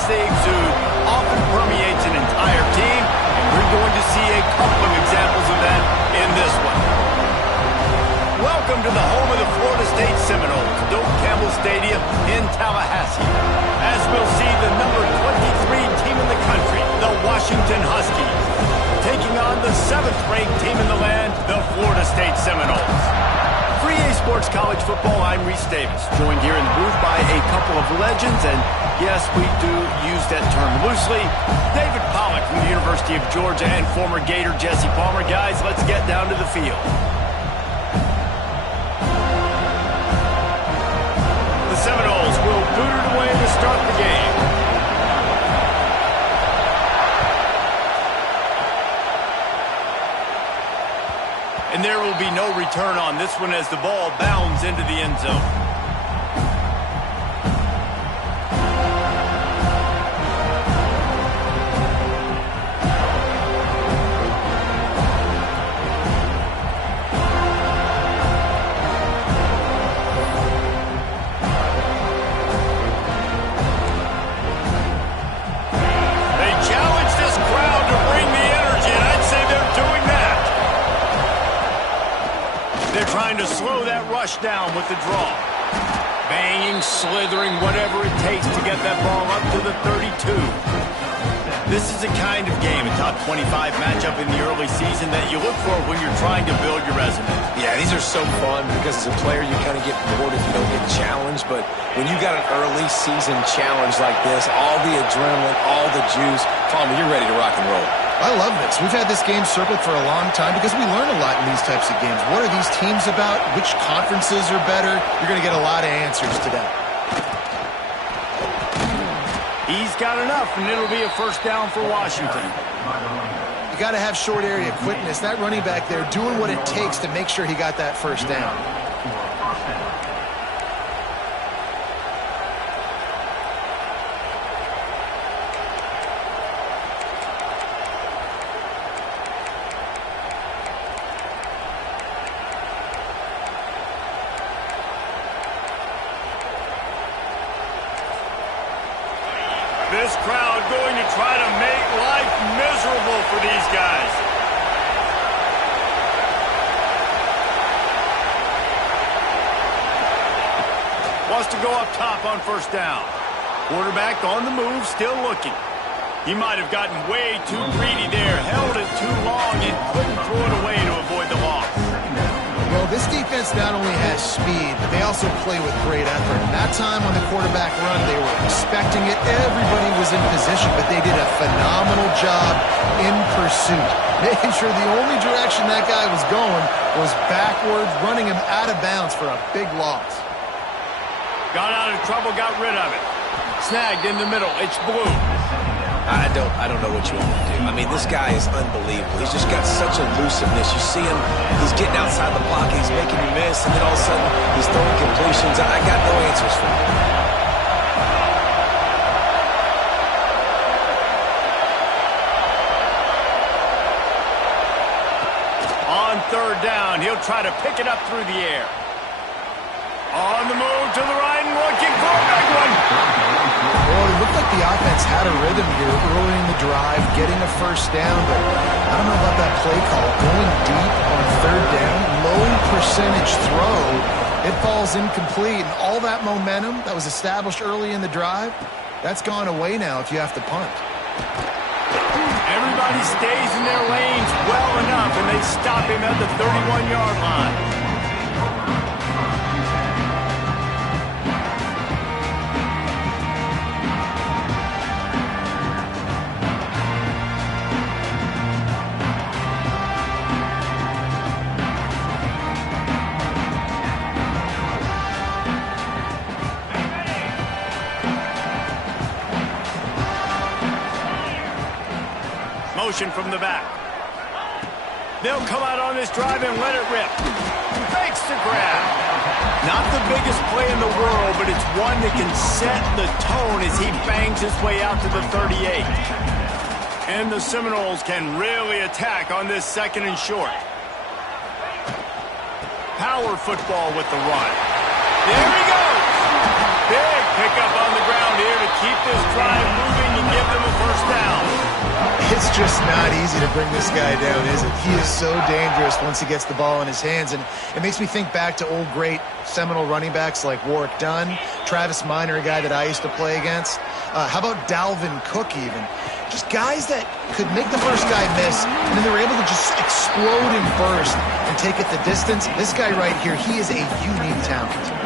confidence they exude often permeates an entire team, and we're going to see a couple of examples of that in this one. Welcome to the home of the Florida State Seminoles, Doak Campbell Stadium in Tallahassee. As we'll see the number 23 team in the country, the Washington Huskies, taking on the 7th-ranked team in the land, the Florida State Seminoles. For EA Sports College Football, I'm Reese Davis, joined here in the booth by a couple of legends, and yes, we do use that term loosely. David Pollack from the University of Georgia and former Gator Jesse Palmer. Guys, let's get down to the field. The Seminoles will boot it away to start the game. And there will be no return on this one as the ball bounds into the end zone. They challenge this crowd to bring the energy, and I'd say they're doing that. They're trying to slow that rush down with the draw. Banging, slithering, whatever it takes to get that ball up to the 32. This is a kind of game, a top 25 matchup in the early season that you look for when you're trying to build your resume. Yeah, these are so fun because as a player you kind of get bored if you don't get challenged, but when you got an early season challenge like this, all the adrenaline, all the juice, Palmer, you're ready to rock and roll. I love this. We've had this game circled for a long time because we learn a lot in these types of games. What are these teams about? Which conferences are better? You're going to get a lot of answers today. He's got enough, and it'll be a first down for Washington. You got to have short area quickness. That running back there doing what it takes to make sure he got that first down. This crowd going to try to make life miserable for these guys. Wants to go up top on first down. Quarterback on the move, still looking. He might have gotten way too greedy there, held it too long, and couldn't throw it away to avoid the loss. Well, this defense not only has speed, but they also play with great effort. And that time on the quarterback run, they were expecting it. Everybody was in position, but they did a phenomenal job in pursuit, making sure the only direction that guy was going was backwards, running him out of bounds for a big loss. Got out of trouble, got rid of it. Snagged in the middle. It's Blue. I don't know what you want to do. I mean, this guy is unbelievable. He's just got such elusiveness. You see him, he's getting outside the block, he's making you miss, and then all of a sudden, he's throwing completions. I got no answers for him. On third down, he'll try to pick it up through the air. On the move to the right and looking for a big one. Well, it looked like the offense had a rhythm here early in the drive, getting a first down, but I don't know about that play call. Going deep on third down, low percentage throw, it falls incomplete, and all that momentum that was established early in the drive, that's gone away now if you have to punt. Everybody stays in their lanes well enough, and they stop him at the 31-yard line. Motion from the back. They'll come out on this drive and let it rip. Fakes the grab. Not the biggest play in the world, but it's one that can set the tone as he bangs his way out to the 38. And the Seminoles can really attack on this second and short. Power football with the run. There he goes. Big pickup on the ground here to keep this drive moving just not easy to bring this guy down, is it? He is so dangerous once he gets the ball in his hands, and it makes me think back to old great Seminole running backs like Warwick Dunn, Travis Minor, a guy that I used to play against. How about Dalvin Cook even? Just guys that could make the first guy miss, and then they were able to just explode and burst and take it the distance. This guy right here, he is a unique talent.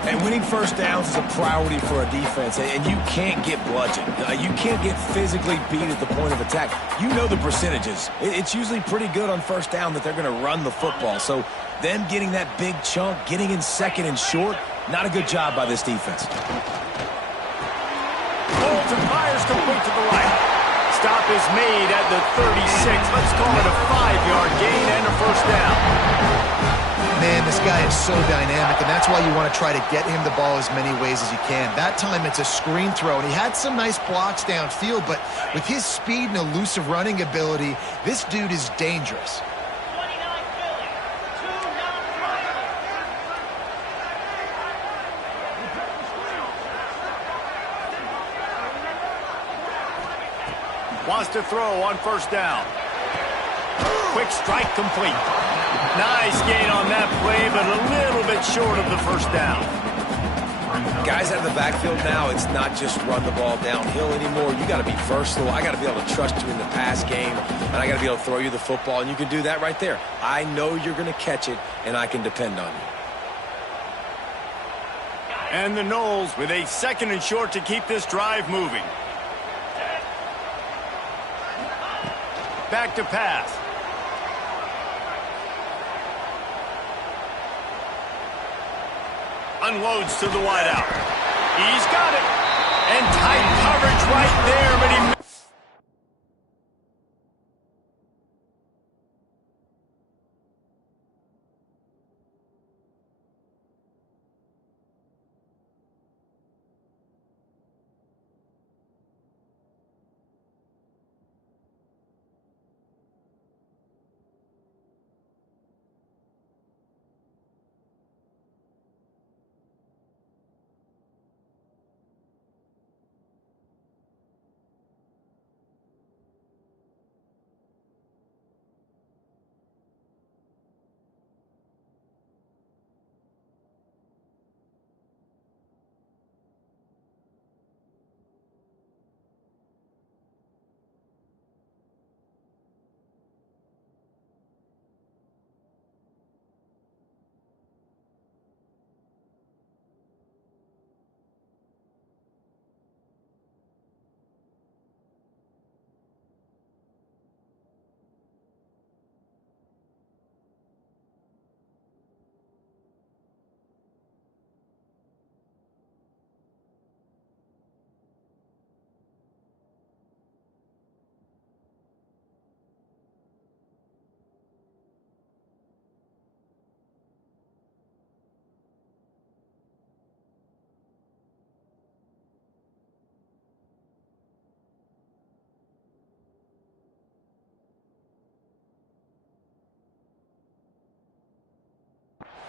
And winning first downs is a priority for a defense, and you can't get bludgeoned. You can't get physically beat at the point of attack. You know the percentages. It's usually pretty good on first down that they're going to run the football. So them getting that big chunk, getting in second and short, not a good job by this defense. Holds and fires complete to the right. Stop is made at the 36. Let's call it a 5-yard gain and a first down. Man, this guy is so dynamic, and that's why you want to try to get him the ball as many ways as you can. That time, it's a screen throw, and he had some nice blocks downfield, but with his speed and elusive running ability, this dude is dangerous. Wants to throw on first down. Quick strike complete. Nice gain on that play, but a little bit short of the first down. Guys out of the backfield now, it's not just run the ball downhill anymore. You got to be versatile. I got to be able to trust you in the pass game, and I got to be able to throw you the football, and you can do that right there. I know you're going to catch it, and I can depend on you. And the Noles with a second and short to keep this drive moving. Back to pass. Unloads to the wideout. He's got it. And tight coverage right there, but he...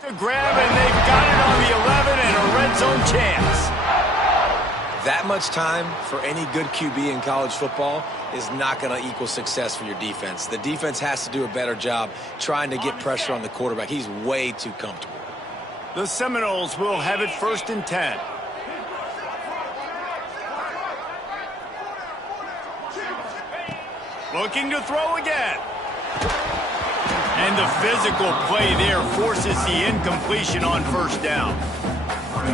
to grab, and they've got it on the 11 and a red zone chance. That much time for any good QB in college football is not going to equal success for your defense. The defense has to do a better job trying to get pressure on the quarterback. He's way too comfortable. The Seminoles will have it 1st and 10. Looking to throw again. And the physical play there forces the incompletion on first down.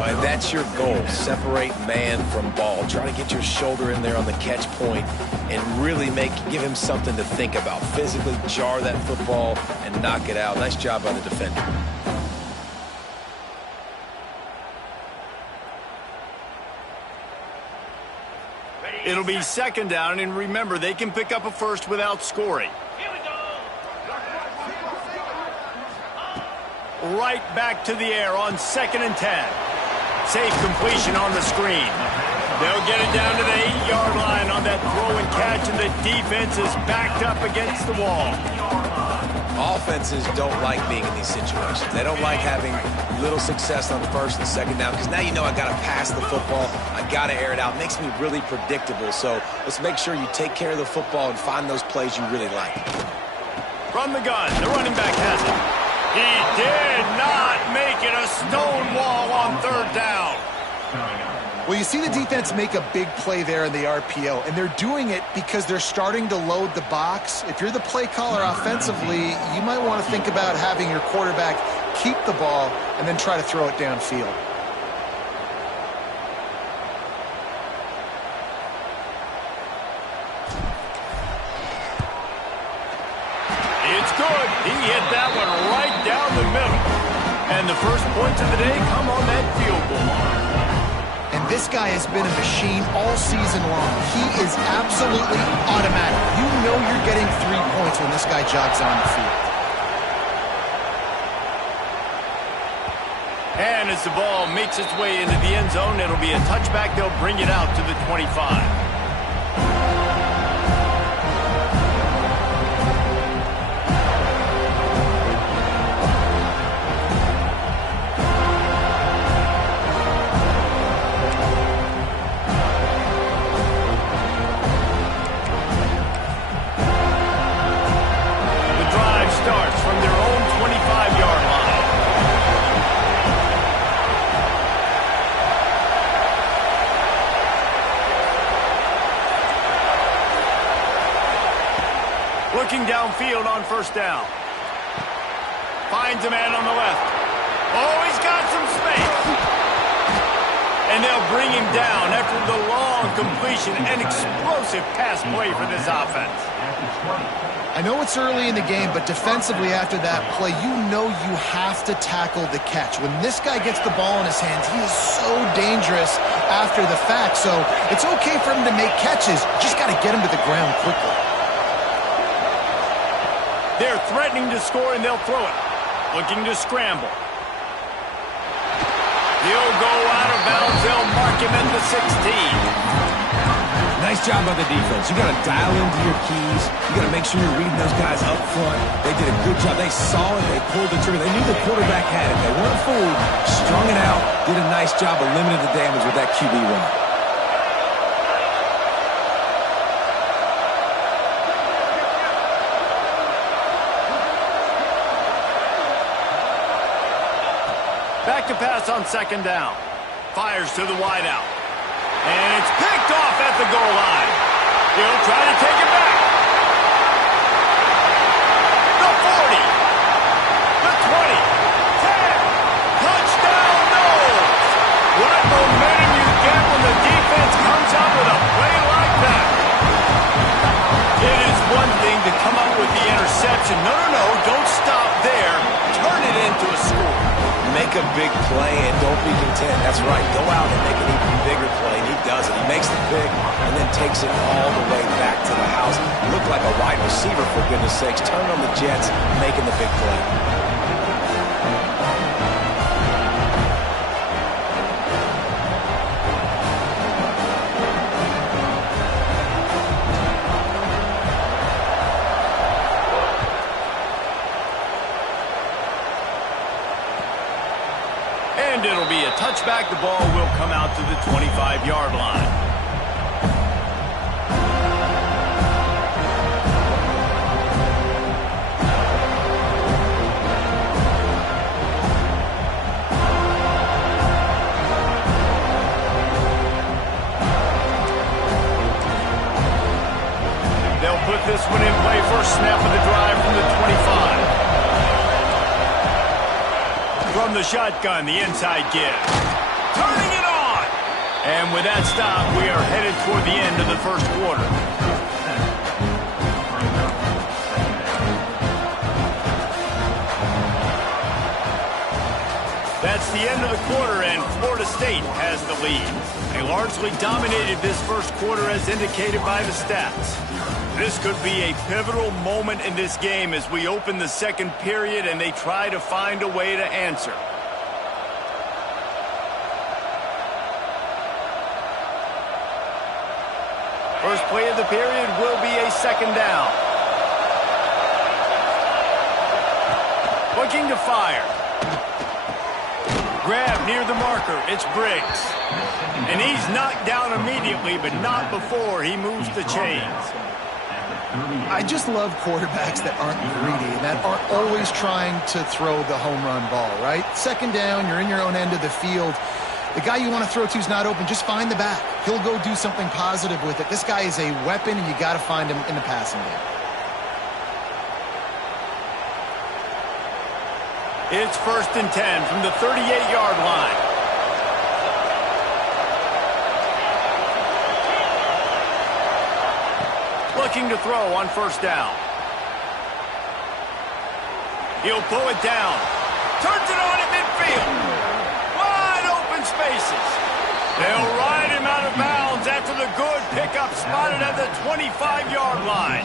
And that's your goal. Separate man from ball. Try to get your shoulder in there on the catch point and really give him something to think about. Physically jar that football and knock it out. Nice job by the defender. It'll be 2nd down, and remember, they can pick up a first without scoring. Right back to the air on 2nd and 10. Safe completion on the screen. They'll get it down to the 8-yard line on that throw and catch, and the defense is backed up against the wall. Offenses don't like being in these situations. They don't like having little success on first and second down because now you know I got to pass the football. I got to air it out. It makes me really predictable. So let's make sure you take care of the football and find those plays you really like. From the gun, the running back has it. He did not make it a stone wall on third down. Well, you see the defense make a big play there in the RPO, and they're doing it because they're starting to load the box. If you're the play caller offensively, you might want to think about having your quarterback keep the ball and then try to throw it downfield. It's good. He hit that one right down the middle. And the first points of the day come on that field goal. And this guy has been a machine all season long. He is absolutely automatic. You know you're getting 3 points when this guy jogs on the field. And as the ball makes its way into the end zone, it'll be a touchback. They'll bring it out to the 25. Starts from their own 25-yard line. Looking downfield on first down. Finds a man on the left. Oh, he's got some space. And they'll bring him down after the long completion. An explosive pass play for this offense. I know it's early in the game, but defensively after that play, you know you have to tackle the catch. When this guy gets the ball in his hands, he is so dangerous after the fact. So it's okay for him to make catches. Just got to get him to the ground quickly. They're threatening to score, and they'll throw it. Looking to scramble. He'll go out of bounds. They'll mark him at the 16. Nice job by the defense. You got to dial into your keys. You got to make sure you're reading those guys up front. They did a good job. They saw it. They pulled the trigger. They knew the quarterback had it. They weren't fooled. Strung it out. Did a nice job of limiting the damage with that QB run. Back to pass on second down. Fires to the wideout. And it's picked off at the goal line. He'll try to take it back. The 40. The 20. 10. Touchdown, Knowles. What momentum you get when the defense comes out with a play like that. It is one thing to come up with the interception. No, don't stop there. Turn it into a score. Make a big play and don't be content. That's right. Go out and make an even bigger play, and he does it. He makes the pick and then takes it all the way back to the house. Looked like a wide receiver, for goodness sakes. Turn on the Jets, making the big play. And it'll be a touchback. The ball will come out to the 25-yard line. They'll put this one in play. First snap of the drive from the 25. From the shotgun, the inside give. Turning it on! And with that stop, we are headed toward the end of the first quarter. That's the end of the quarter, and Florida State has the lead. They largely dominated this first quarter as indicated by the stats. This could be a pivotal moment in this game as we open the second period and they try to find a way to answer. First play of the period will be a second down. Looking to fire. Grab near the marker. It's Briggs. And he's knocked down immediately, but not before he moves the chains. I just love quarterbacks that aren't greedy, that aren't always trying to throw the home run ball, right? Second down, you're in your own end of the field. The guy you want to throw to is not open. Just find the back. He'll go do something positive with it. This guy is a weapon, and you got to find him in the passing game. It's 1st and 10 from the 38-yard line. Looking to throw on 1st down. He'll pull it down. Turns it on at midfield. Wide open spaces. They'll ride him out of bounds after the good pickup spotted at the 25-yard line.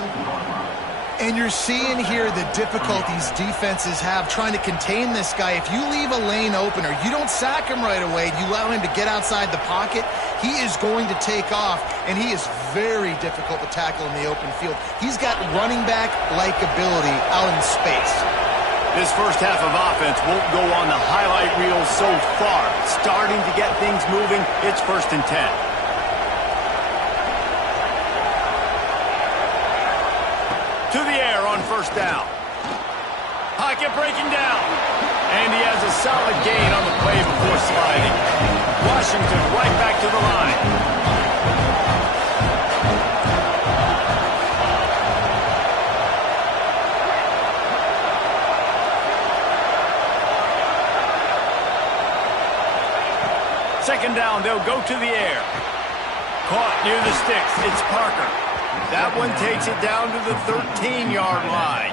And you're seeing here the difficulties defenses have trying to contain this guy. If you leave a lane open or you don't sack him right away, you allow him to get outside the pocket, he is going to take off, and he is very difficult to tackle in the open field. He's got running back-like ability out in space. This first half of offense won't go on the highlight reel so far. Starting to get things moving, it's 1st and 10. To the air on 1st down. Pocket breaking down. And he has a solid gain on the play before sliding. Washington right back to the line. Second down, they'll go to the air. Caught near the sticks. It's Parker. That one takes it down to the 13-yard line.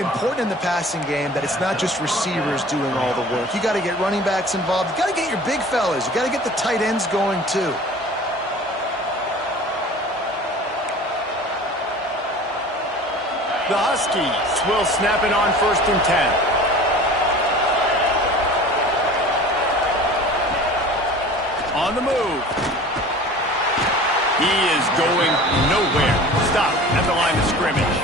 Important in the passing game that it's not just receivers doing all the work. You got to get running backs involved. You got to get your big fellas. You got to get the tight ends going too. The Huskies will snap it on 1st and 10. On the move. He is going nowhere. Stop at the line of scrimmage.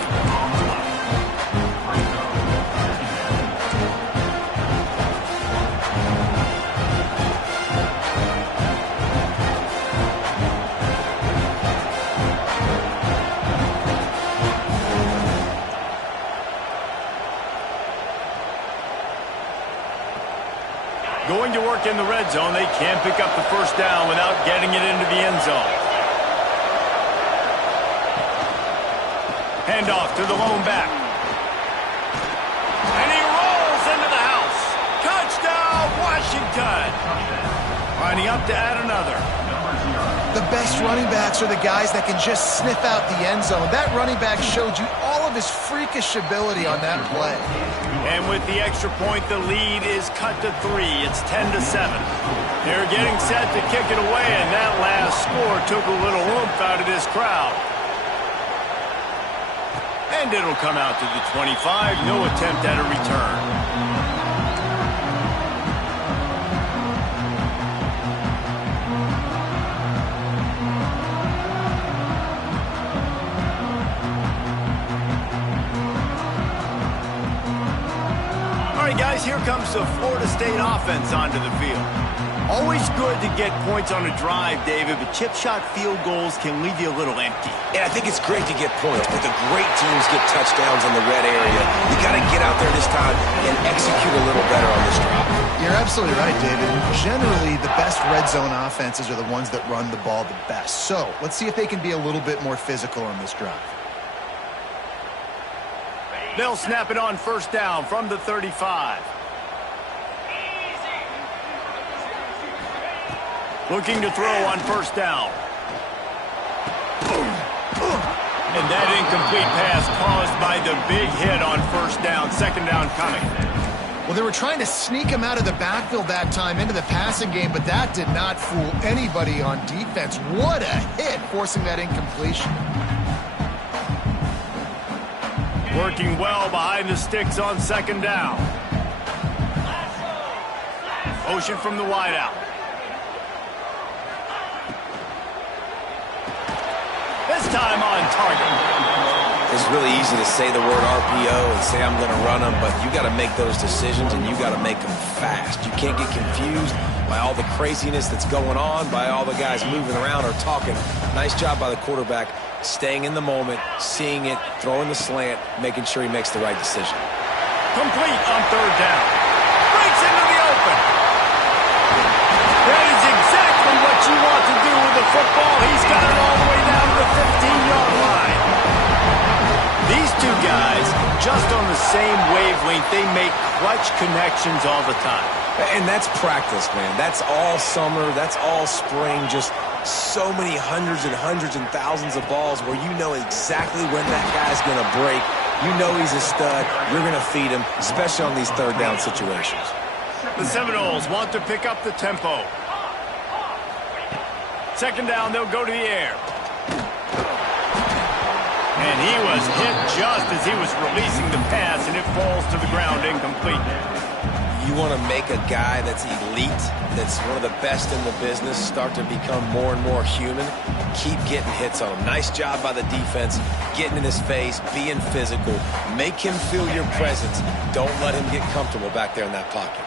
Going to work in the red zone. They can't pick up the 1st down without getting it into the end zone. Handoff to the lone back. And he rolls into the house. Touchdown, Washington. Lining up to add another. The best running backs are the guys that can just sniff out the end zone. That running back showed you all of his freakish ability on that play. And with the extra point, the lead is cut to 3. It's 10-7. They're getting set to kick it away, and that last score took a little oomph out of this crowd. And it'll come out to the 25. No attempt at a return. Guys, here comes the Florida State offense onto the field. Always good to get points on a drive, David, but chip shot field goals can leave you a little empty. And I think it's great to get points, but the great teams get touchdowns in the red area. You got to get out there this time and execute a little better on this drive. You're absolutely right, David. Generally, the best red zone offenses are the ones that run the ball the best. So let's see if they can be a little bit more physical on this drive. They'll snap it on 1st down from the 35. Looking to throw on 1st down. And that incomplete pass caused by the big hit on 1st down. 2nd down coming. Well, they were trying to sneak him out of the backfield that time into the passing game, but that did not fool anybody on defense. What a hit, forcing that incompletion. Working well behind the sticks on 2nd down. Motion from the wideout. This time on target. It's really easy to say the word RPO and say I'm going to run them, but you got to make those decisions and you got to make them fast. You can't get confused by all the craziness that's going on, by all the guys moving around or talking. Nice job by the quarterback, staying in the moment, seeing it, throwing the slant, making sure he makes the right decision. Complete on third down. Breaks into the open. That is exactly what you want to do with the football. He's got it all the way down to the 15-yard line. These two guys, just on the same wavelength, they make clutch connections all the time. And that's practice, man. That's all summer. That's all spring. Just so many hundreds and thousands of balls where you know exactly when that guy's going to break. You know he's a stud. You're going to feed him, especially on these third down situations. The Seminoles want to pick up the tempo. Second down, they'll go to the air. And he was hit just as he was releasing the pass, and it falls to the ground incomplete. You want to make a guy that's elite, that's one of the best in the business, start to become more and more human. Keep getting hits on him. Nice job by the defense, getting in his face, being physical. Make him feel your presence. Don't let him get comfortable back there in that pocket.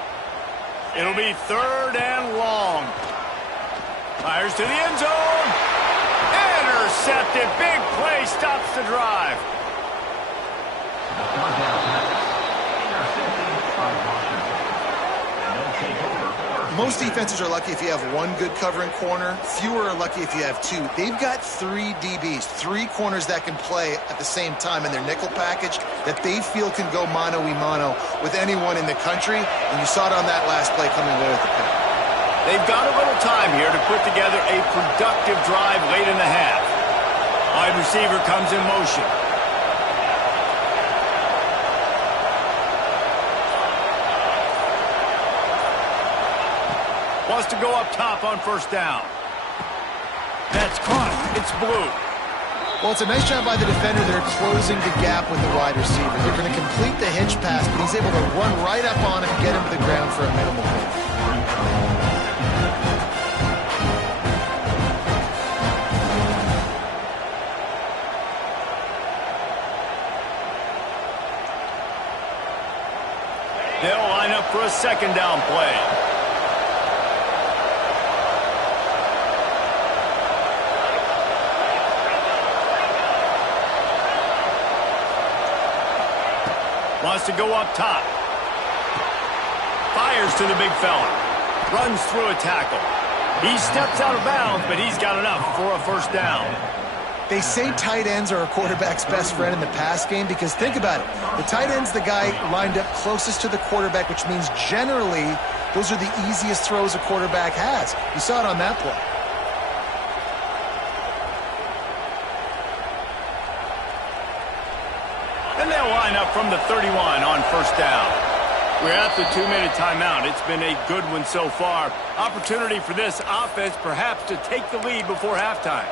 It'll be third and long. Fires to the end zone. Intercepted. Big play stops the drive. Most defenses are lucky if you have one good covering corner. Fewer are lucky if you have two. They've got three DBs, three corners that can play at the same time in their nickel package that they feel can go mano-a-mano with anyone in the country. And you saw it on that last play coming away with the pick. They've got a little time here to put together a productive drive late in the half. Wide receiver comes in motion. Wants to go up top on first down. That's caught. It's blue. Well, it's a nice job by the defender. They're closing the gap with the wide receiver. They're going to complete the hitch pass, but he's able to run right up on him and get him to the ground for a minimal gain. They'll line up for a second down play. Wants to go up top. Fires to the big fella. Runs through a tackle. He steps out of bounds, but he's got enough for a first down. They say tight ends are a quarterback's best friend in the pass game because think about it. The tight end's the guy lined up closest to the quarterback, which means generally those are the easiest throws a quarterback has. You saw it on that play. And they'll line up from the 31 on first down. We're at the 2-minute timeout. It's been a good one so far. Opportunity for this offense perhaps to take the lead before halftime.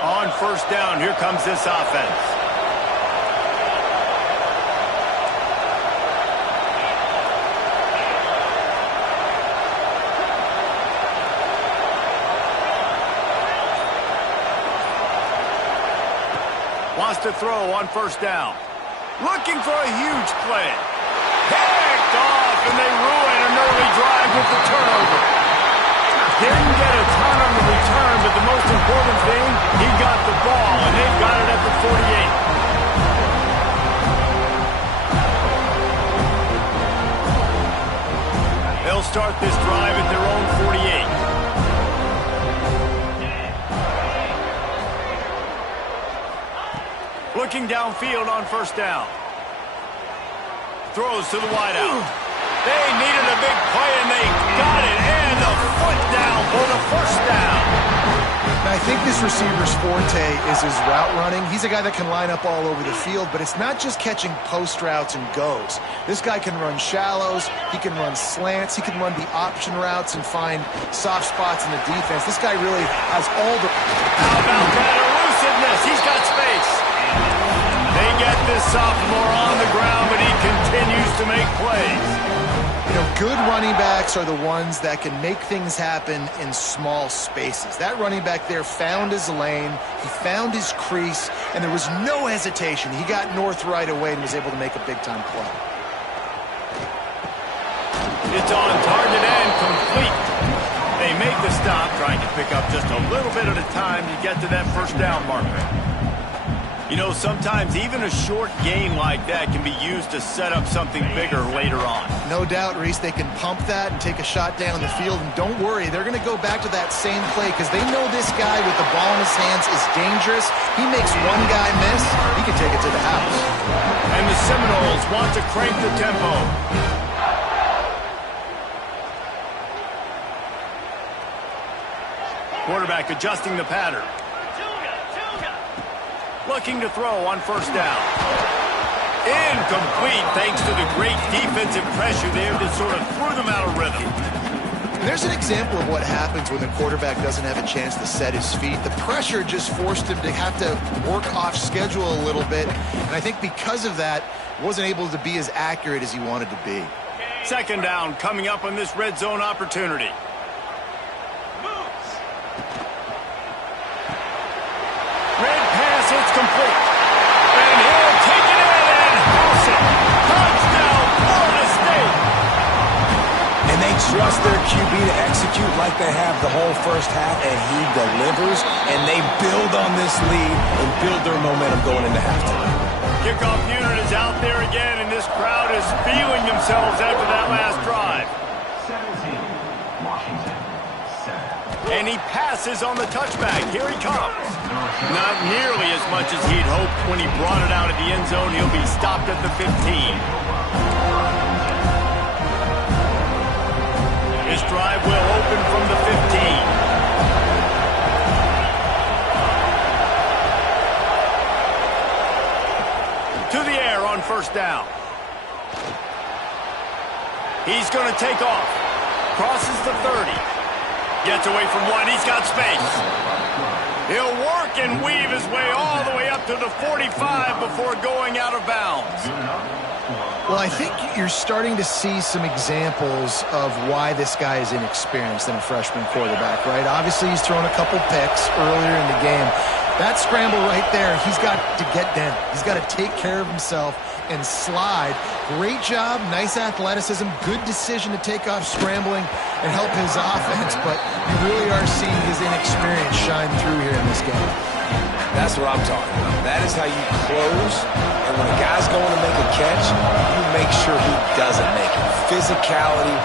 On first down, here comes this offense. Wants to throw on first down. Looking for a huge play. Picked off, and they ruin an early drive with the turnover. Didn't get a ton on the return, but the most important thing, he got the ball, and they've got it at the 48. They'll start this drive at their own 48. Looking downfield on first down. Throws to the wideout. They needed a big play, and they got it. And a foot down for the first down. Now, I think this receiver's forte is his route running. He's a guy that can line up all over the field, but it's not just catching post routes and goes. This guy can run shallows. He can run slants. He can run the option routes and find soft spots in the defense. This guy really has all the... How about that elusiveness? He's got space. They get this sophomore on the ground, but he continues to make plays. You know, good running backs are the ones that can make things happen in small spaces. That running back there found his lane, he found his crease, and there was no hesitation. He got north right away and was able to make a big-time play. It's on target and complete. They make the stop, trying to pick up just a little bit at a time to get to that first down marker. You know, sometimes even a short game like that can be used to set up something bigger later on. No doubt, Reese, they can pump that and take a shot down the field. And don't worry, they're going to go back to that same play because they know this guy with the ball in his hands is dangerous. He makes one guy miss, he can take it to the house. And the Seminoles want to crank the tempo. Quarterback adjusting the pattern. Looking to throw on first down. Incomplete thanks to the great defensive pressure there that sort of threw them out of rhythm. There's an example of what happens when the quarterback doesn't have a chance to set his feet. The pressure just forced him to have to work off schedule a little bit. And I think because of that, wasn't able to be as accurate as he wanted to be. Second down coming up on this red zone opportunity. It's complete. And he'll take it in and house it. Touchdown, Florida State. And they trust their QB to execute like they have the whole first half, and he delivers, and they build on this lead and build their momentum going into halftime. Kickoff unit is out there again, and this crowd is feeling themselves after that last drive. 17, Washington, 7. And he passes on the touchback. Here he comes. Not nearly as much as he'd hoped when he brought it out of the end zone. He'll be stopped at the 15. His drive will open from the 15. To the air on first down. He's going to take off. Crosses the 30. Gets away from one. He's got space. He'll work and weave his way all the way up to the 45 before going out of bounds. Well, I think you're starting to see some examples of why this guy is inexperienced in a freshman quarterback, right? Obviously, he's thrown a couple picks earlier in the game. That scramble right there, he's got to get down. He's got to take care of himself and slide. Great job, nice athleticism, good decision to take off scrambling and help his offense, but you really are seeing his inexperience shine through here in this game. That's what I'm talking about. That is how you close, and when a guy's going to make a catch, you make sure he doesn't make it. Physicality,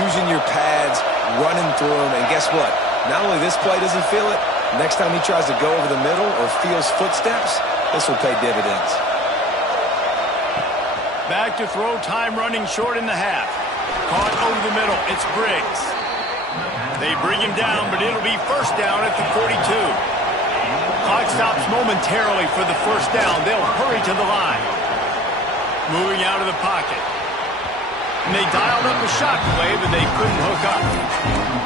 using your pads, running through them, and guess what? Not only this play does he feel it, next time he tries to go over the middle or feels footsteps, this will pay dividends. Back to throw, time running short in the half. Caught over the middle, it's Briggs. They bring him down, but it'll be first down at the 42. Clock stops momentarily for the first down. They'll hurry to the line. Moving out of the pocket. And they dialed up a shot play, but they couldn't hook up.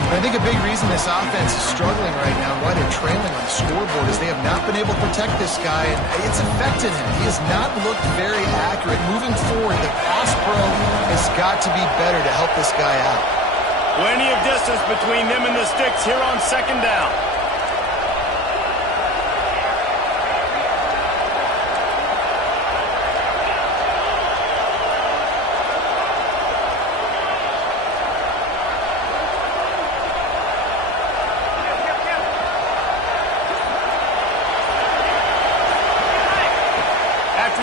I think a big reason this offense is struggling right now and why they're trailing on the scoreboard is they have not been able to protect this guy, and it's affected him. He has not looked very accurate. Moving forward, the pass pro has got to be better to help this guy out. Plenty of distance between them and the sticks here on second down.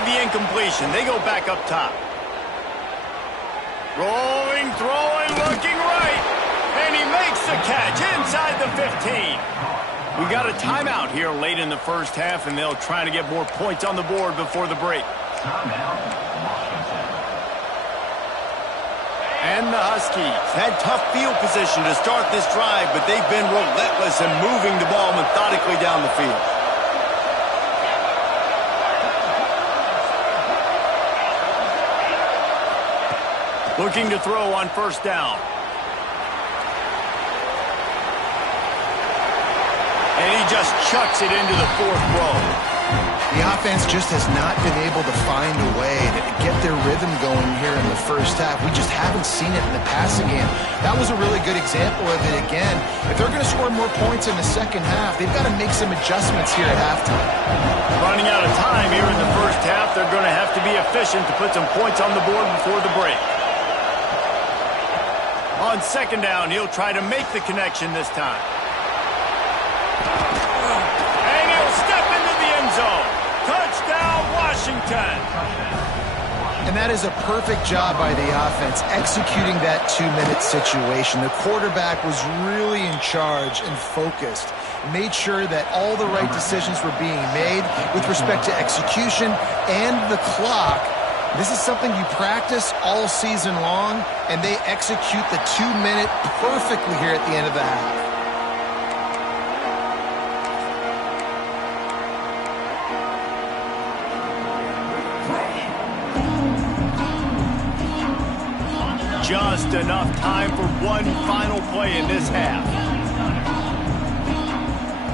Incompletion. They go back up top. Rolling, throwing, looking right. And he makes the catch inside the 15. We got a timeout here late in the first half, and they'll try to get more points on the board before the break. And the Huskies had tough field position to start this drive, but they've been relentless in moving the ball methodically down the field. Looking to throw on first down. And he just chucks it into the fourth row. The offense just has not been able to find a way to get their rhythm going here in the first half. We just haven't seen it in the passing game. That was a really good example of it again. If they're going to score more points in the second half, they've got to make some adjustments here at halftime. Running out of time here in the first half, they're going to have to be efficient to put some points on the board before the break. On second down, he'll try to make the connection this time. And he'll step into the end zone. Touchdown, Washington. And that is a perfect job by the offense, executing that 2-minute situation. The quarterback was really in charge and focused. Made sure that all the right decisions were being made with respect to execution and the clock. This is something you practice all season long, and they execute the 2-minute perfectly here at the end of the half. Just enough time for one final play in this half.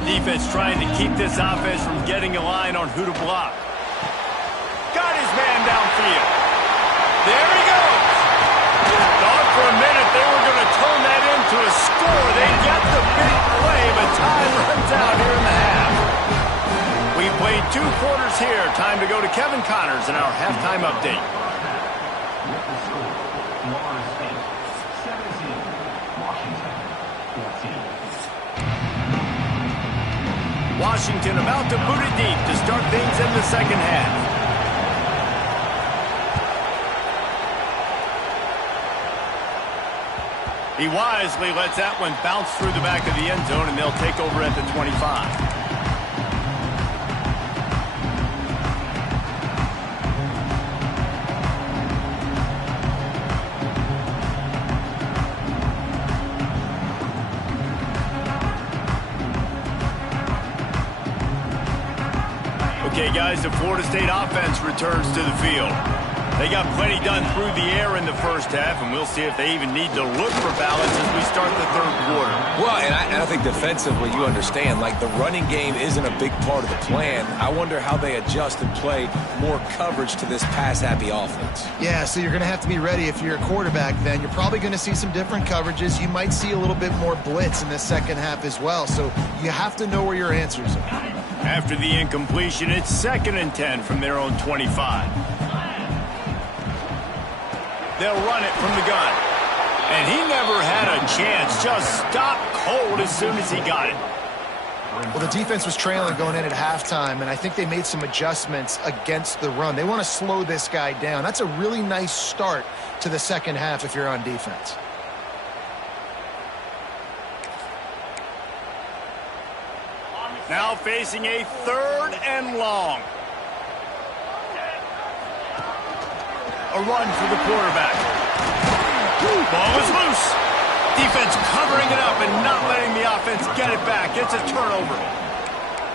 Defense trying to keep this offense from getting a line on who to block. Got his man downfield. There he goes. Thought for a minute they were going to turn that into a score. They get the big play, but time runs out here in the half. We played 2 quarters here. Time to go to Kevin Connors in our halftime update. Washington about to boot it deep to start things in the second half. He wisely lets that one bounce through the back of the end zone, and they'll take over at the 25. Okay, guys, the Florida State offense returns to the field. They got plenty done through the air in the first half, and we'll see if they even need to look for balance as we start the third quarter. Well, and I think defensively, you understand, like the running game isn't a big part of the plan. I wonder how they adjust and play more coverage to this pass-happy offense. Yeah, so you're going to have to be ready if you're a quarterback then. You're probably going to see some different coverages. You might see a little bit more blitz in the second half as well, so you have to know where your answers are. After the incompletion, it's 2nd and 10 from their own 25. They'll run it from the gun. And he never had a chance. Just stopped cold as soon as he got it. Well, the defense was trailing going in at halftime, and I think they made some adjustments against the run. They want to slow this guy down. That's a really nice start to the second half if you're on defense. Now facing a 3rd and long. A run for the quarterback. Ball is loose. Defense covering it up and not letting the offense get it back. It's a turnover.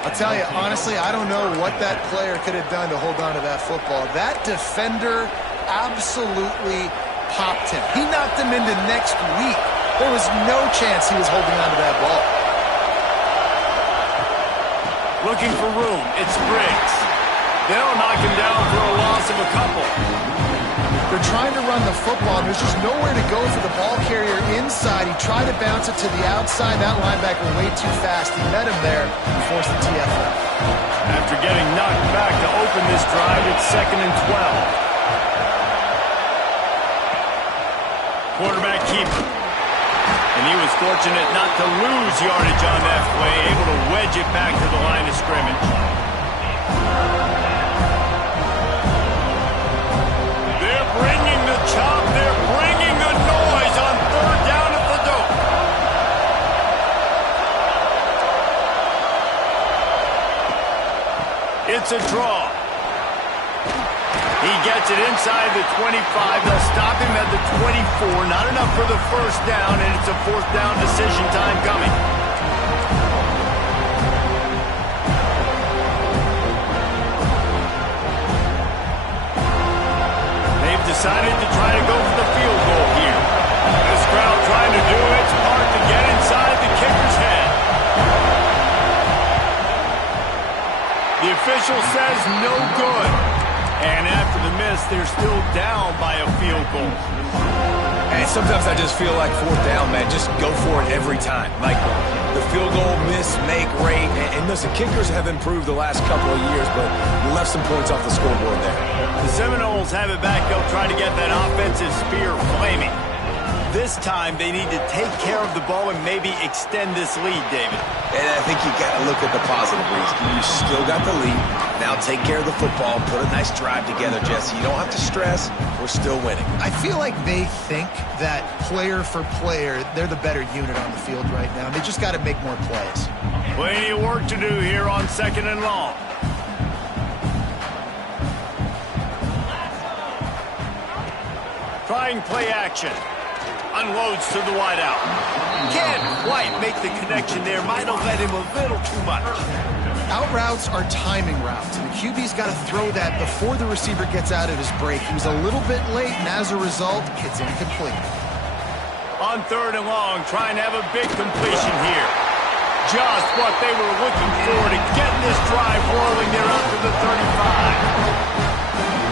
I'll tell you, honestly, I don't know what that player could have done to hold on to that football. That defender absolutely popped him. He knocked him into next week. There was no chance he was holding on to that ball. Looking for room. It's Briggs. They'll knock him down for a loss of a couple. They're trying to run the football, and there's just nowhere to go for the ball carrier inside. He tried to bounce it to the outside. That linebacker way too fast. He met him there and forced the TFL. After getting knocked back to open this drive, it's 2nd and 12. Quarterback keeper. And he was fortunate not to lose yardage on that play, able to wedge it back to the line of scrimmage. They're bringing the chop. They're bringing the noise on 3rd down at the dope. It's a draw. He gets it inside the 25. They'll stop him at the 24. Not enough for the first down, and it's a 4th down decision time coming. They've decided to try to go for the field goal here. This crowd trying to do its part to get inside the kicker's head. The official says no good. And after the miss, they're still down by a field goal. And sometimes I just feel like fourth down, man, just go for it every time. Like the field goal miss, make rate. And listen, kickers have improved the last couple of years, but you left some points off the scoreboard there. The Seminoles have it back. They'll try to get that offensive spear flaming. This time, they need to take care of the ball and maybe extend this lead, David. And I think you got to look at the positive reason. You still got the lead. Now take care of the football. Put a nice drive together, Jesse. You don't have to stress. We're still winning. I feel like they think that player for player, they're the better unit on the field right now. They just got to make more plays. Plenty of work to do here on 2nd and long. Trying play action. Unloads to the wideout. Can't quite make the connection there. Might have led him a little too much. Out routes are timing routes, and the QB's got to throw that before the receiver gets out of his break. He was a little bit late, and as a result, it's incomplete. On 3rd and long, trying to have a big completion here. Just what they were looking for to get this drive rolling there out to the 35.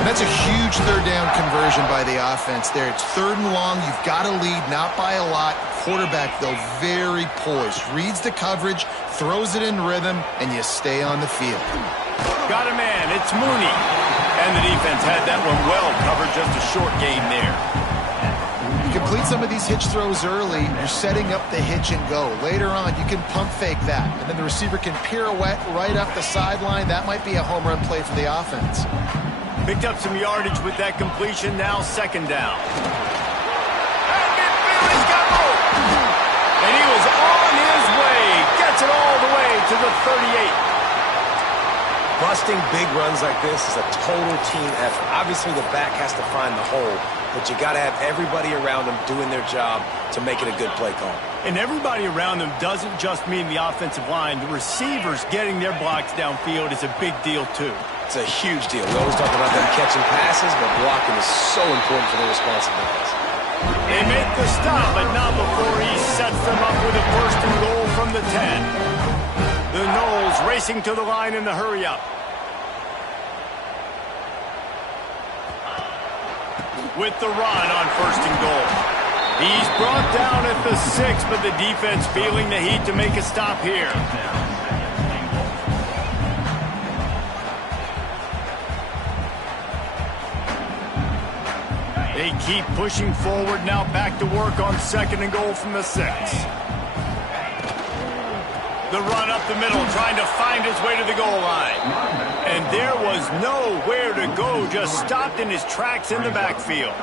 And that's a huge 3rd down conversion by the offense there. It's 3rd and long. You've got to lead, not by a lot. Quarterback, though, very poised. Reads the coverage, throws it in rhythm, and you stay on the field. Got a man. It's Mooney. And the defense had that one well covered. Just a short gain there. You complete some of these hitch throws early, you're setting up the hitch and go. Later on, you can pump fake that, and then the receiver can pirouette right up the sideline. That might be a home run play for the offense. Picked up some yardage with that completion. Now 2nd down. And Billy's got more. And he was on his way. Gets it all the way to the 38. Busting big runs like this is a total team effort. Obviously, the back has to find the hole, but you got to have everybody around them doing their job to make it a good play call. And everybody around them doesn't just mean the offensive line. The receivers getting their blocks downfield is a big deal, too. It's a huge deal. We always talk about them catching passes, but blocking is so important for their responsibilities. They make the stop, but not before he sets them up with a 1st and goal from the 10. The Noles racing to the line in the hurry-up. With the run on 1st and goal. He's brought down at the 6, but the defense feeling the heat to make a stop here. They keep pushing forward, now back to work on 2nd and goal from the 6. The run up the middle, trying to find his way to the goal line. And there was nowhere to go, just stopped in his tracks in the backfield.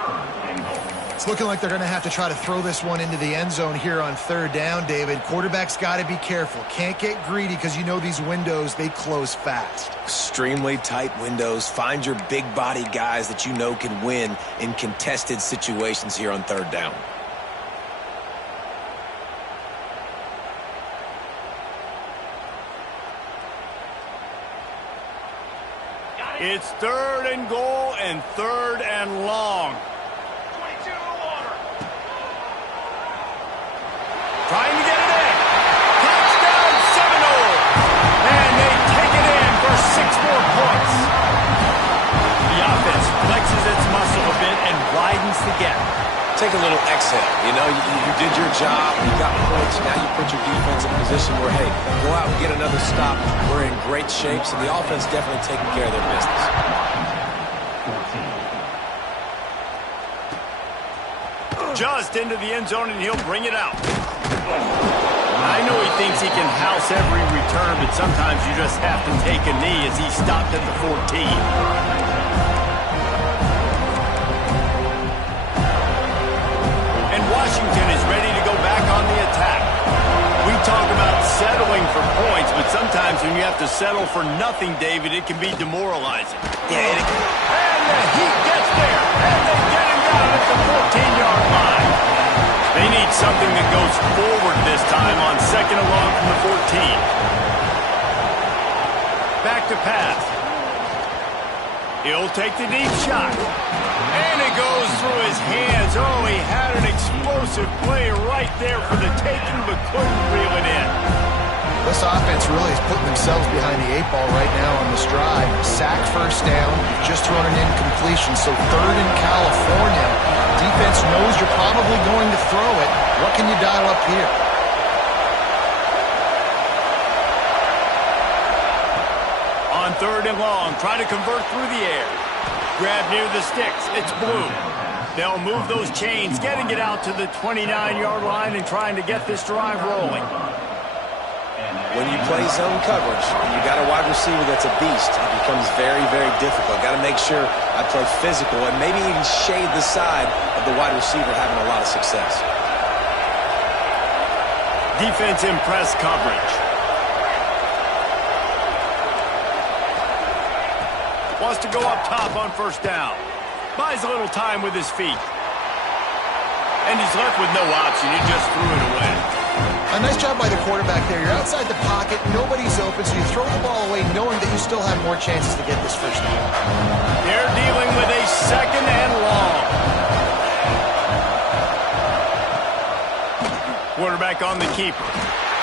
It's looking like they're going to have to try to throw this one into the end zone here on 3rd down, David. Quarterback's got to be careful. Can't get greedy because you know these windows, they close fast. Extremely tight windows. Find your big body guys that you know can win in contested situations here on 3rd down. It's 3rd and goal and 3rd and long. Trying to get it in. Touchdown Seminoles. And they take it in for 6 more points. The offense flexes its muscle a bit and widens the gap. Take a little exhale. You know, you did your job. You got points. Now you put your defense in a position where, hey, go out and get another stop. We're in great shape, so the offense definitely taking care of their business. Just into the end zone, and he'll bring it out. I know he thinks he can house every return, but sometimes you just have to take a knee as he stopped at the 14. And Washington is ready to go back on the attack. We talk about settling for points, but sometimes when you have to settle for nothing, David, it can be demoralizing. Yeah, and the Heat gets there, and they get him down at the 14-yard line. They need something that goes forward this time on 2nd and long from the 14. Back to pass. He'll take the deep shot. And it goes through his hands. Oh, he had an explosive play right there for the taking, but couldn't reel it in. This offense really is putting themselves behind the 8 ball right now on this drive. Sack first down, just thrown an incompletion, so 3rd in California. Defense knows you're probably going to throw it. What can you dial up here? On 3rd and long, trying to convert through the air. Grab near the sticks. It's Blue. They'll move those chains, getting it out to the 29-yard line and trying to get this drive rolling. When you play zone coverage and you got a wide receiver that's a beast, it becomes very, very difficult. Got to make sure I play physical and maybe even shade the side of the wide receiver having a lot of success. Defense in press coverage. Wants to go up top on 1st down. Buys a little time with his feet. And he's left with no option. He just threw it away. A nice job by the quarterback there. You're outside the pocket, nobody's open, so you throw the ball away knowing that you still have more chances to get this first down. They're dealing with a 2nd and long. Quarterback on the keeper.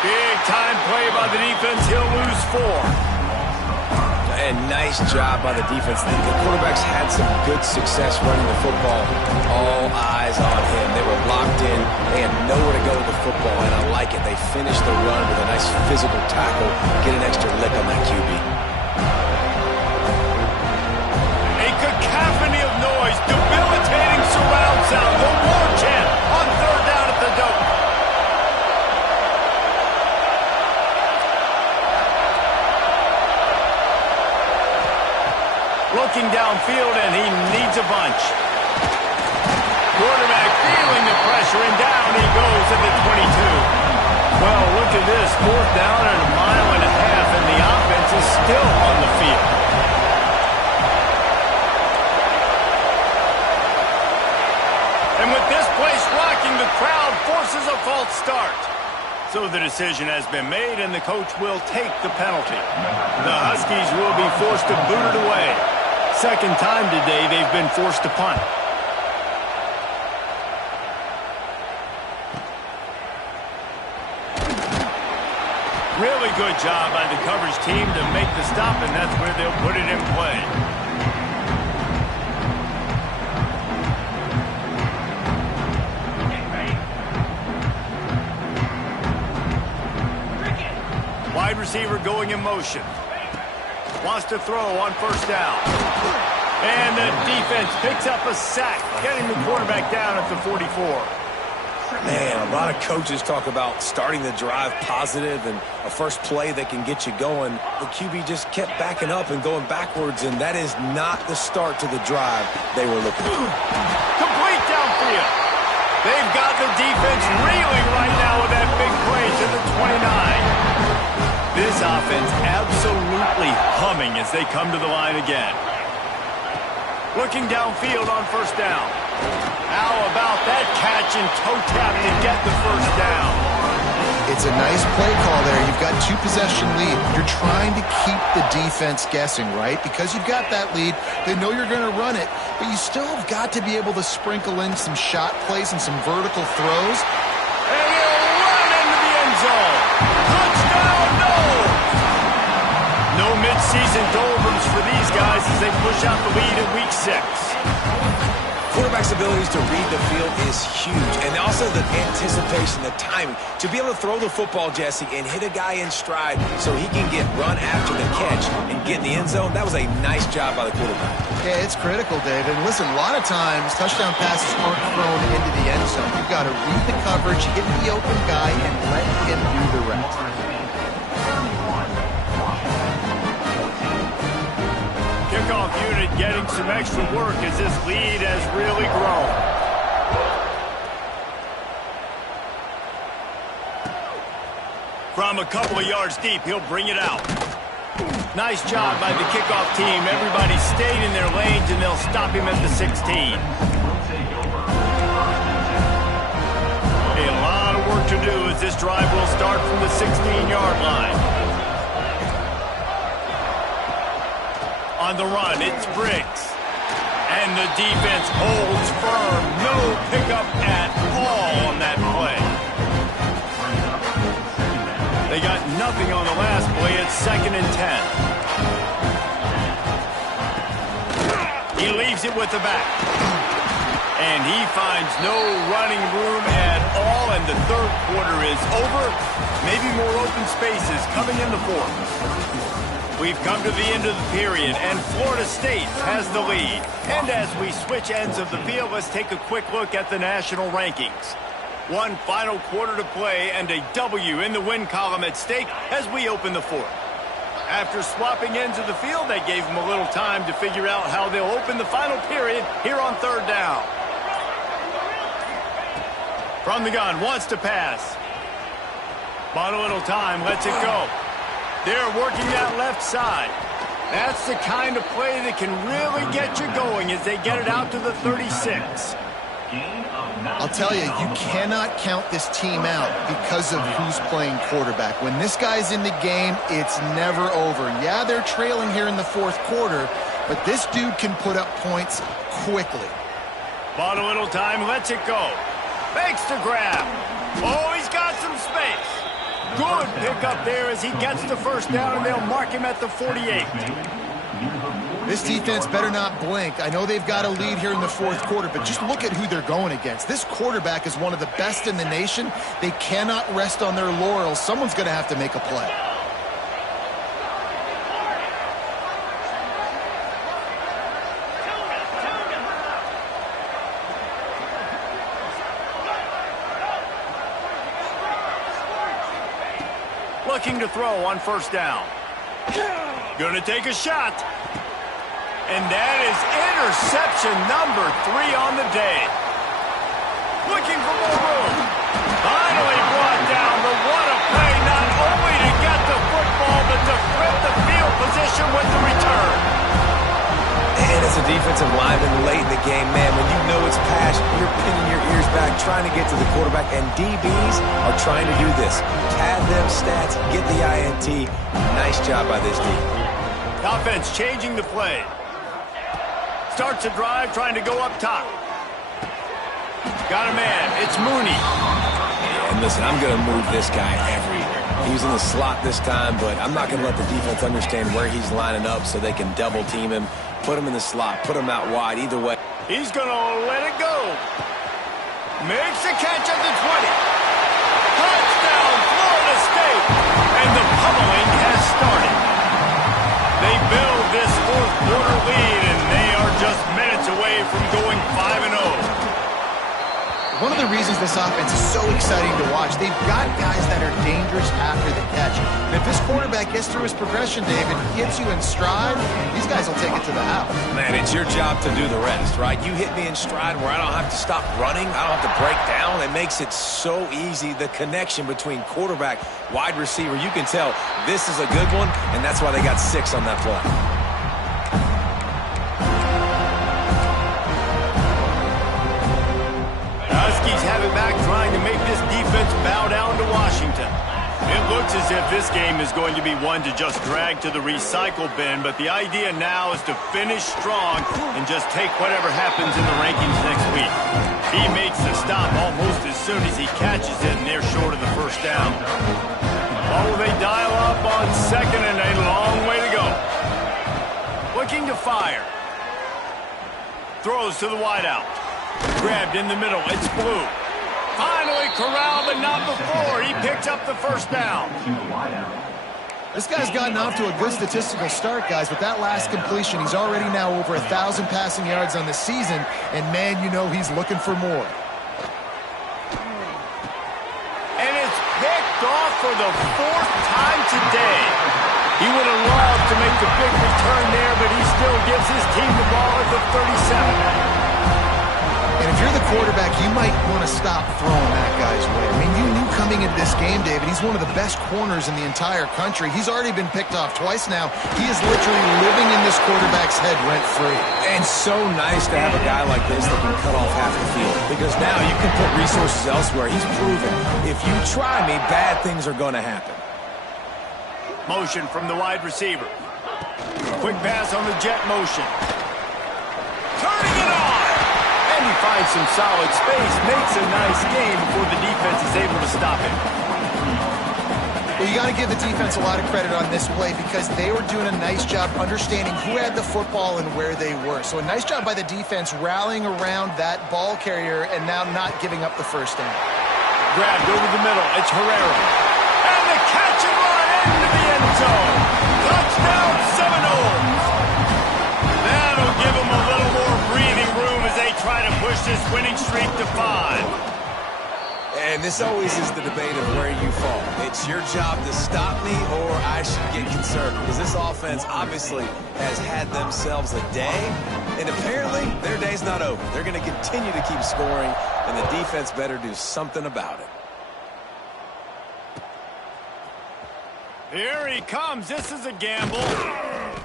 Big time play by the defense. He'll lose 4. And nice job by the defense. The quarterbacks had some good success running the football. All eyes on him. They were locked in. They had nowhere to go with the football, and I like it. They finished the run with a nice physical tackle. Get an extra lick on that QB. A cacophony of noise. Debilitating surround sound. The war chant on 3rd down at the Dome. Looking downfield, and he needs a bunch. Quarterback feeling the pressure, and down he goes at the 22. Well, look at this. 4th down and a mile and a half, and the offense is still on the field. And with this place rocking, the crowd forces a false start. So the decision has been made, and the coach will take the penalty. The Huskies will be forced to boot it away. 2nd time today they've been forced to punt. Really good job by the coverage team to make the stop, and that's where they'll put it in play. Wide receiver going in motion. Wants to throw on 1st down. And the defense picks up a sack, getting the quarterback down at the 44. Man, a lot of coaches talk about starting the drive positive and a first play that can get you going. The QB just kept backing up and going backwards, and that is not the start to the drive they were looking for. Complete downfield. They've got the defense reeling right now with that big play to the 29. This offense absolutely humming as they come to the line again. Looking downfield on 1st down. How about that catch and toe tap to get the 1st down? It's a nice play call there. You've got 2-possession lead. You're trying to keep the defense guessing, right? Because you've got that lead, they know you're going to run it, but you still have got to be able to sprinkle in some shot plays and some vertical throws. And he'll run into the end zone. Touchdown, no! No mid-season doldrums for these guys as they push out the lead in Week 6. Quarterback's abilities to read the field is huge, and also the anticipation, the timing. To be able to throw the football, Jesse, and hit a guy in stride so he can get run after the catch and get in the end zone, that was a nice job by the quarterback. Yeah, it's critical, David. And listen, a lot of times touchdown passes aren't thrown into the end zone. You've got to read the coverage, hit the open guy, and let him do the rest. Kickoff unit getting some extra work as this lead has really grown. From a couple of yards deep, he'll bring it out. Nice job by the kickoff team. Everybody stayed in their lanes, and they'll stop him at the 16. A lot of work to do as this drive will start from the 16-yard line. On the run, it's Briggs. And the defense holds firm. No pickup at all on that play. They got nothing on the last play. It's 2nd and 10. He leaves it with the back. And he finds no running room at all, and the third quarter is over. Maybe more open spaces coming in the fourth. We've come to the end of the period, and Florida State has the lead. And as we switch ends of the field, let's take a quick look at the national rankings. One final quarter to play and a W in the win column at stake as we open the fourth. After swapping ends of the field, they gave them a little time to figure out how they'll open the final period here on 3rd down. From the gun, wants to pass. Bought a little time, lets it go. They're working that left side. That's the kind of play that can really get you going as they get it out to the 36. I'll tell you, you cannot count this team out because of who's playing quarterback. When this guy's in the game, it's never over. Yeah, they're trailing here in the 4th quarter, but this dude can put up points quickly. Bought a little time, lets it go. Fakes to grab. Oh, he's got some space. Good pickup there as he gets the first down, and they'll mark him at the 48. This defense better not blink. I know they've got a lead here in the 4th quarter, but just look at who they're going against. This quarterback is one of the best in the nation. They cannot rest on their laurels. Someone's going to have to make a play. Looking to throw on 1st down. Gonna take a shot. And that is interception number 3 on the day. Looking for more room. Finally brought down, but what a play, not only to get the football, but to flip the field position with the return. And as a defensive lineman late in the game, man, when you know it's pass, you're pinning your ears back, trying to get to the quarterback, and DBs are trying to do this. Pad them stats, get the INT. Nice job by this D. Offense changing the play. Starts a drive, trying to go up top. Got a man. It's Mooney. Yeah, and listen, I'm going to move this guy everywhere. He's in the slot this time, but I'm not going to let the defense understand where he's lining up so they can double team him, put him in the slot, put him out wide. Either way. He's going to let it go. Makes a catch at the 20. Touchdown, Florida State. And the pummeling has started. They build this 4th quarter lead, and they are just minutes away from going 5-0. One of the reasons this offense is so exciting to watch, they've got guys that are dangerous after the catch. And if this quarterback gets through his progression, David, gets you in stride, these guys will take it to the house. Man, it's your job to do the rest, right? You hit me in stride where I don't have to stop running. I don't have to break down. It makes it so easy, the connection between quarterback, wide receiver. You can tell this is a good one, and that's why they got 6 on that play. Huskies have it back, trying to make this defense bow down to Washington. It looks as if this game is going to be one to just drag to the recycle bin, but the idea now is to finish strong and just take whatever happens in the rankings next week. He makes the stop almost as soon as he catches it, and they're short of the first down. Oh, they dial up on 2nd, and a long way to go. Looking to fire. Throws to the wideout. Grabbed in the middle. It's Blue. Finally corralled, but not before. He picked up the first down. This guy's gotten off to a good statistical start, guys, but that last completion, he's already now over 1,000 passing yards on the season, and man, you know he's looking for more. And it's picked off for the 4th time today. He would have loved to make the big return there, but he still gives his team the ball at the 37. And if you're the quarterback, you might want to stop throwing that guy's way. I mean, you knew coming into this game, David, he's one of the best corners in the entire country. He's already been picked off twice now. He is literally living in this quarterback's head rent-free. And so nice to have a guy like this that can cut off half the field, because now you can put resources elsewhere. He's proven if you try me, bad things are going to happen. Motion from the wide receiver. Quick pass on the jet motion. Turning it on! And he finds some solid space, makes a nice game before the defense is able to stop him. Well, you got to give the defense a lot of credit on this play because they were doing a nice job understanding who had the football and where they were. So a nice job by the defense rallying around that ball carrier and now not giving up the first down. Grabbed over the middle. It's Herrera. And the catch and run into the end zone. Touchdown Seminoles. That'll give them a little more breathing room as they try to push this winning streak to 5. And this always is the debate of where you fall. It's your job to stop me or I should get concerned because this offense obviously has had themselves a day, and apparently their day's not over. They're going to continue to keep scoring, and the defense better do something about it. Here he comes. This is a gamble.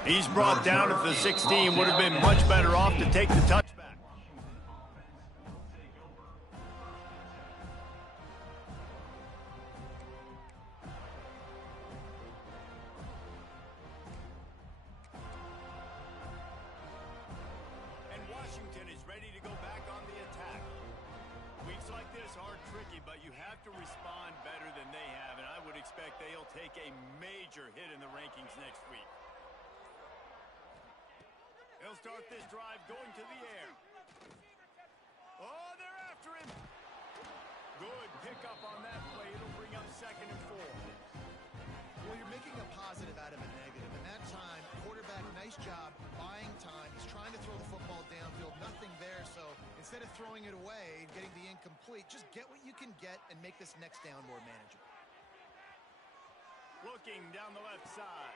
He's brought down at the 16. Would have been much better off to take the touchback. Washington is ready to go back on the attack. Weeks like this are tricky, but you have to respond better than they have, and I would expect they'll take a major hit in the rankings next week. He'll start this drive going to the air. Oh, they're after him. Good pickup on that play. It'll bring up 2nd and 4. Well, you're making a positive out of a negative. And that time, quarterback, nice job, buying time. He's trying to throw the football downfield. Nothing there, so instead of throwing it away and getting the incomplete, just get what you can get and make this next down more manageable. Looking down the left side.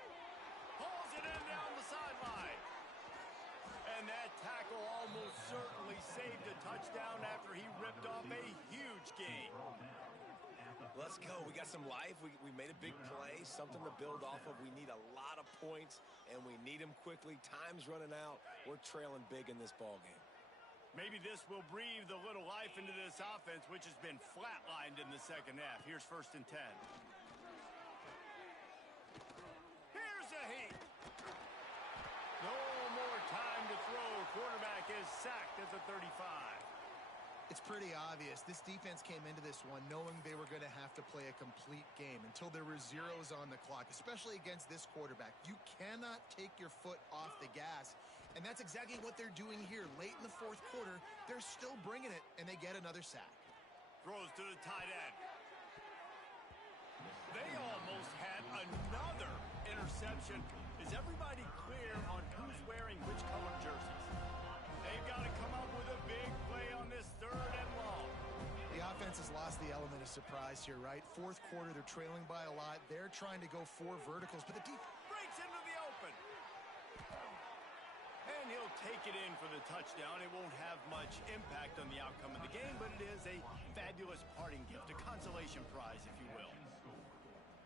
Pulls it in down the sideline. And that tackle almost certainly saved a touchdown after he ripped off a huge gain. Let's go. We got some life. We made a big play, something to build off of. We need a lot of points, and we need them quickly. Time's running out. We're trailing big in this ball game. Maybe this will breathe a little life into this offense, which has been flatlined in the second half. Here's 1st and 10. Here's a heat. No more time to throw. Quarterback is sacked at the 35. It's pretty obvious. This defense came into this one knowing they were going to have to play a complete game until there were zeros on the clock, especially against this quarterback. You cannot take your foot off the gas, and that's exactly what they're doing here. Late in the 4th quarter, they're still bringing it, and they get another sack. Throws to the tight end. They almost had another interception. Is everybody clear on who's wearing which color jerseys? They've got to come up with a big play on this 3rd and long. The offense has lost the element of surprise here, right? 4th quarter, they're trailing by a lot. They're trying to go 4 verticals, but the defense breaks into the open. And he'll take it in for the touchdown. It won't have much impact on the outcome of the game, but it is a fabulous parting gift, a consolation prize, if you will.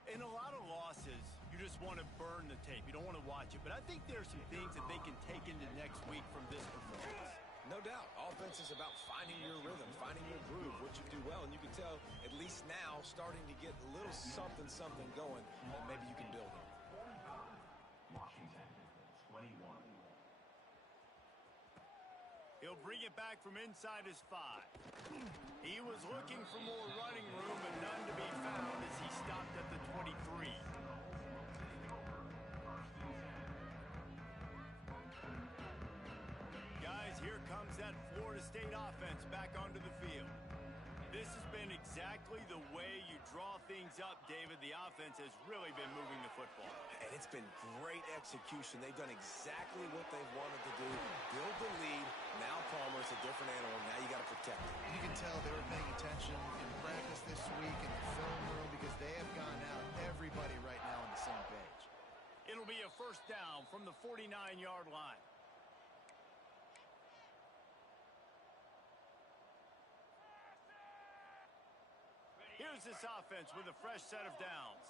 In a lot of losses, you just want to burn the tape. You don't want to watch it. But I think there are some things that they can take into next week from this performance. No doubt. Offense is about finding your rhythm, finding your groove, what you do well. And you can tell, at least now, starting to get a little something going that maybe you can build on. Washington, 21. He'll bring it back from inside his 5. He was looking for more running room, but none to be found as he stopped at the 23. Guys, here comes that Florida State offense back onto the field. This has been exactly the way you draw things up, David. The offense has really been moving the football. And it's been great execution. They've done exactly what they've wanted to do. Build the lead. Now Palmer's a different animal. Now you got to protect it. You can tell they were paying attention in practice this week in the film room because they have gone out, everybody right now on the same page. It'll be a 1st down from the 49-yard line. Here's this offense with a fresh set of downs.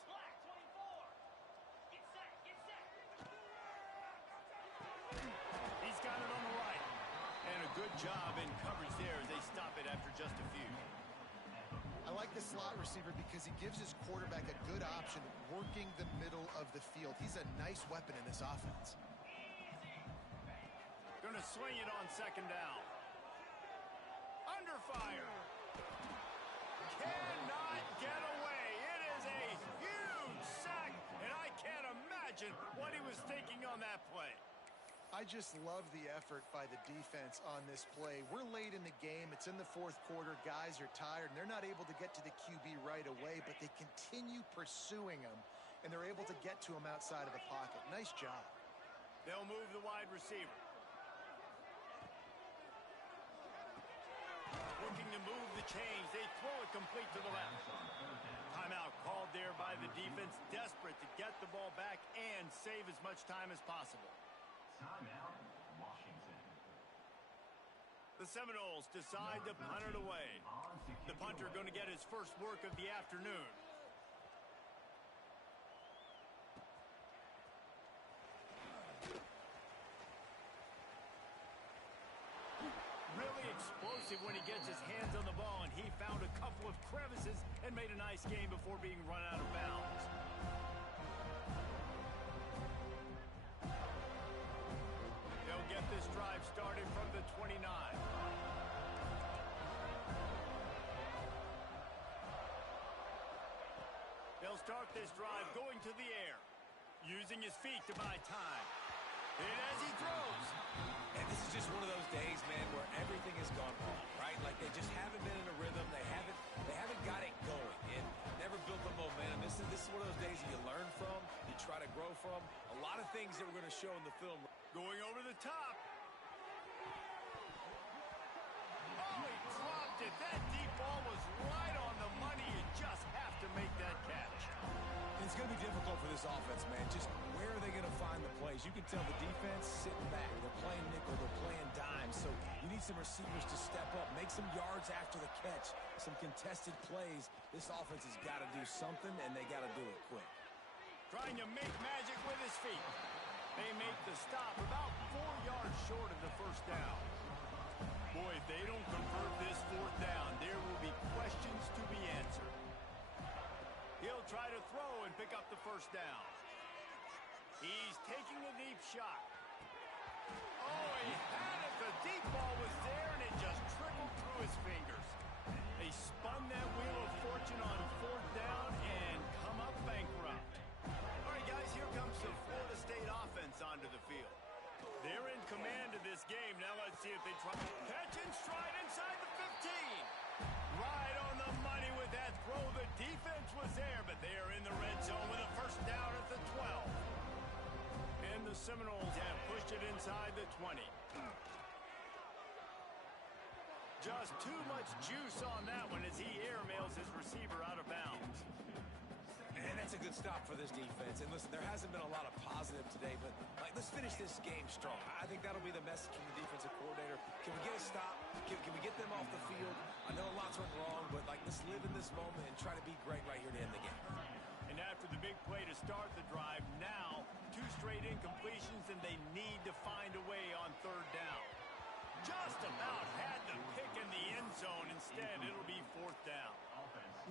He's got it on the right. And a good job in coverage there as they stop it after just a few. I like the slot receiver because he gives his quarterback a good option working the middle of the field. He's a nice weapon in this offense. Going to swing it on 2nd down. Under fire. Cannot get away. It is a huge imagine what he was thinking on that play. I just love the effort by the defense on this play. We're late in the game. It's in the fourth quarter. Guys are tired, and they're not able to get to the QB right away, but they continue pursuing him, and they're able to get to him outside of the pocket. Nice job. They'll move the wide receiver. Looking to move the chains. They throw it complete to the left. Timeout called there by the defense, desperate to get the ball back and save as much time as possible. Timeout, Washington. The Seminoles decide to punt it away. The punter going to get his first work of the afternoon. Really explosive when he gets his hands on the ball, and he found a couple of crevices and made a nice game before being run out of bounds. They'll get this drive started from the 29. They'll start this drive going to the air, using his feet to buy time. And as he throws. And this is just one of those days, man, where everything has gone wrong, right? Like they just haven't been in a rhythm. They haven't got it going and never built the momentum. This is one of those days that you learn from, you try to grow from. A lot of things that we're going to show in the film. Going over the top. Oh, he dropped it. That deep ball was right on the money. You just have to make that catch. It's going to be difficult for this offense, man. Just where are they going to find the plays? You can tell the defense sitting back. They're playing nickel. They're playing dime. So you need some receivers to step up, make some yards after the catch, some contested plays. This offense has got to do something, and they got to do it quick. Trying to make magic with his feet. They make the stop about 4 yards short of the first down. Boy, if they don't convert this fourth down, there will be questions to be answered. He'll try to throw and pick up the first down. He's taking a deep shot. Oh, he had it. The deep ball was there, and it just trickled through his fingers. They spun that wheel of fortune on fourth down and come up bankrupt. All right, guys, here comes the Florida State offense onto the field. They're in command of this game. Now let's see if they try. Catch and stride inside the 15. Right on the money with that throw. The defense was there, but they are in the red zone with a first down at the 12. And the Seminoles have pushed it inside the 20. Just too much juice on that one as he airmails his receiver out of bounds. And that's a good stop for this defense. And listen, there hasn't been a lot of positive today, but let's finish this game strong. I think that'll be the message from the defensive coordinator. Can we get a stop? Can we get them off the field? I know a lot's went wrong, but let's live in this moment and try to be great right here to end the game. And after the big play to start the drive, now 2 straight incompletions, and they need to find a way on third down. Just about had the pick in the end zone. Instead, it'll be fourth down.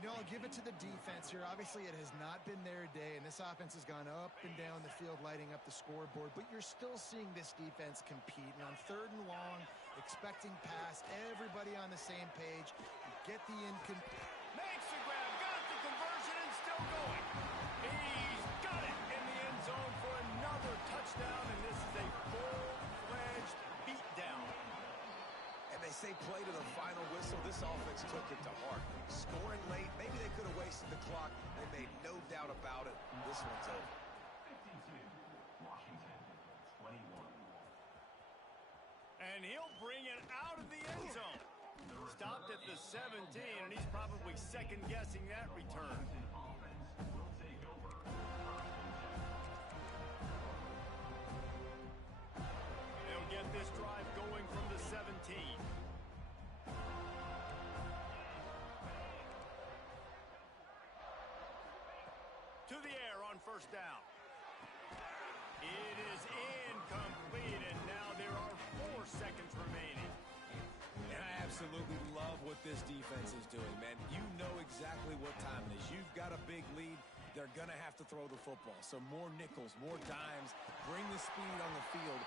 You know, I'll give it to the defense here. Obviously, it has not been their day, and this offense has gone up and down the field, lighting up the scoreboard. But you're still seeing this defense compete. And on third and long, expecting pass, everybody on the same page. You get the Makes the grab, got the conversion, and still going. He's got it in the end zone for another touchdown, and this is a full-fledged beatdown. And they say play to the final whistle. This offense took it to heart. Scoring late, maybe they could have wasted the clock. They made no doubt about it. This one's over. 52, Washington, 21. And he'll bring it out of the end zone. Stopped at the 17, and he's probably second-guessing that return. Offense will take over. They'll get this drive going from the 17. To the air on first down. It is incomplete, and now there are 4 seconds remaining. And I absolutely love what this defense is doing, man. You know exactly what time it is. You've got a big lead. They're going to have to throw the football. So more nickels, more dimes. Bring the speed on the field